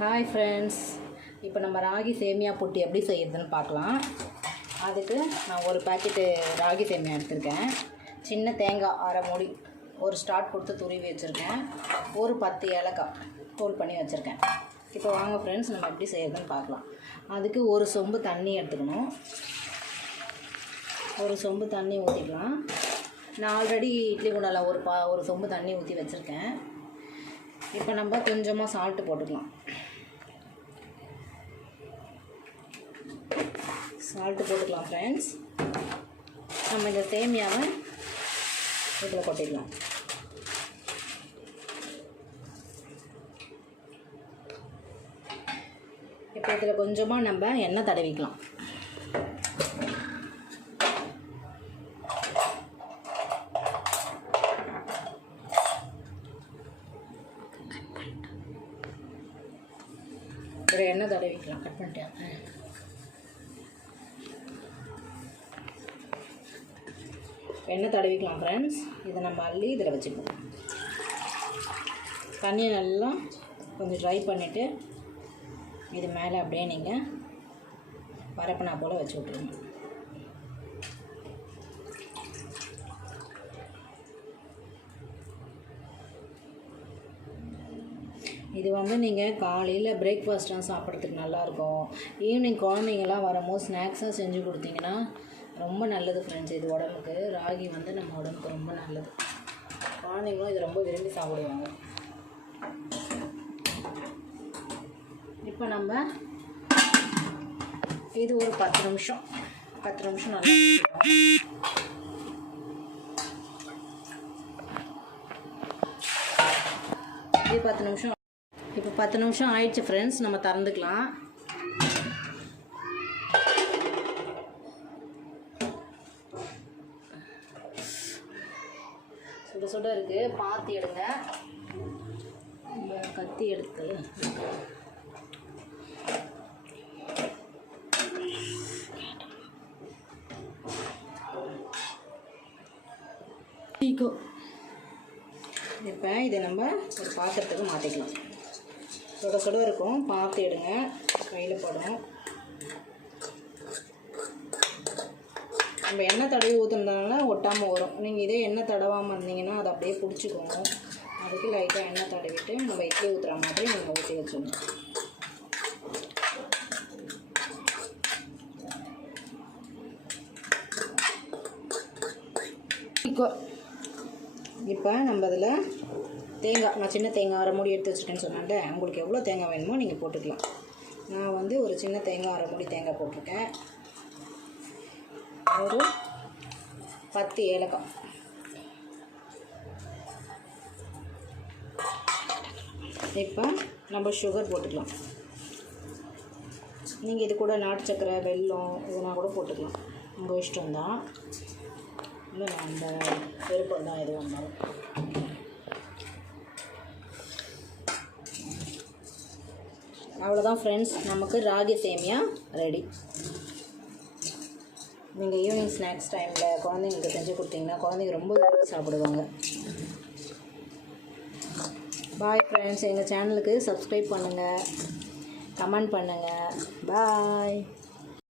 Hi friends, இப்போ நம்ம ராகி சேமியா புட்டு எப்படி செய்யறதுன்னு பார்க்கலாம். அதுக்கு நான் ஒரு பாக்கெட்டு ராகி சேமியா எடுத்திருக்கேன். சின்ன தேங்காய் அரை மூடி ஒரு ஸ்டார்ட் கொடுத்து துருவி வச்சுருக்கேன். ஒரு 10 ஏலக்காய் தூள் பண்ணி வச்சுருக்கேன். இப்போ வாங்க ஃப்ரெண்ட்ஸ், நம்ம எப்படி செய்யறதுன்னு பார்க்கலாம். அதுக்கு ஒரு சொம்பு தண்ணி எடுத்துக்கணும். ஒரு சொம்பு தண்ணி ஊற்றிக்கலாம். நான் ஆல்ரெடி இட்லி குண்டால ஒரு சொம்பு தண்ணி ஊற்றி வச்சுருக்கேன். இப்போ நம்ம கொஞ்சமாக சால்ட்டு போட்டுக்கலாம். சால்ட்டு போட்டுக்கலாம் ஃப்ரெண்ட்ஸ். நம்ம இந்த சேமியாவை இதில் கொட்டிடலாம். இப்போ இதில் கொஞ்சமாக நம்ம எண்ணெய் தடவிக்கலாம். இதில் எண்ணெய் தடவிக்கலாம். கட் பண்ணிட்டேன். எண்ணெய் தடவிக்கலாம் ஃப்ரெண்ட்ஸ். இதை நம்ம அள்ளி இதில் வச்சுக்கலாம். தண்ணியை நல்லா கொஞ்சம் ட்ரை பண்ணிவிட்டு இது மேலே அப்படியே நீங்கள் பரப்பினா போல் வச்சு விட்ருங்க. இது வந்து நீங்கள் காலையில் பிரேக்ஃபாஸ்ட்டாக சாப்பிட்றதுக்கு நல்லாயிருக்கும். ஈவினிங் குழந்தைங்கள்லாம் வரும்போது ஸ்நாக்ஸாக செஞ்சு கொடுத்தீங்கன்னா ரொம்ப நல்லது ஃப்ரெண்ட்ஸ். இது உடம்புக்கு ராகி வந்து நம்ம உடம்புக்கு ரொம்ப நல்லது. குழந்தைங்களும் இது ரொம்ப விரும்பி சாப்பிடுவாங்க. இப்போ நம்ம இது ஒரு 10 நிமிஷம் நல்லா இது 10 நிமிஷம். இப்போ 10 நிமிஷம் ஆயிடுச்சு ஃப்ரெண்ட்ஸ். நம்ம திறந்துக்கலாம். சுட சுட இருக்குது. பார்த்து எடுங்க. கத்தி எடுத்து இப்போ இதை நம்ம ஒரு பாத்திரத்துக்கு மாற்றிக்கலாம். சுட சுட இருக்கும். பார்த்து எடுங்க, கையில் படும். நம்ம எண்ணெய் தடவி ஊற்றுனதுனால ஒட்டாமல் வரும். நீங்கள் இதே எண்ணெய் தடவாமல் இருந்தீங்கன்னா அதை அப்படியே பிடிச்சிக்கோங்க. அதுக்கு லைட்டாக எண்ணெய் தடவிட்டு நம்ம இட்லி ஊற்றுற மாதிரி நீங்கள் ஊற்றி வச்சுக்கணும். இப்போ நம்ம அதில் தேங்காய், நான் சின்ன தேங்காய் அரை மூடி எடுத்து வச்சுட்டேன்னு சொன்னால, உங்களுக்கு எவ்வளோ தேங்காய் வேணுமோ நீங்கள் போட்டுக்கலாம். நான் வந்து ஒரு சின்ன தேங்காய் அரை மூடி தேங்காய் போட்டிருக்கேன். ஒரு 10 ஏலக்காய். இப்போ நம்ம சுகர் போட்டுக்கலாம். நீங்கள் இது கூட நாட்டு சக்கரை, வெல்லம் இதெல்லாம் கூட போட்டுக்கலாம். உங்கள் இஷ்டம்தான். இல்லை அந்த விருப்பம் தான் எது வந்தாலும். அவ்வளோதான் ஃப்ரெண்ட்ஸ், நமக்கு ராகி சேமியா ரெடி. நீங்கள் ஈவினிங் ஸ்நாக்ஸ் டைமில் குழந்தைங்களுக்கு செஞ்சு கொடுத்தீங்கன்னா குழந்தைங்க ரொம்ப விரும்பி சாப்பிடுவாங்க. Bye friends. எங்கள் சேனலுக்கு சப்ஸ்கிரைப் பண்ணுங்கள், கமெண்ட் பண்ணுங்கள். பாய்.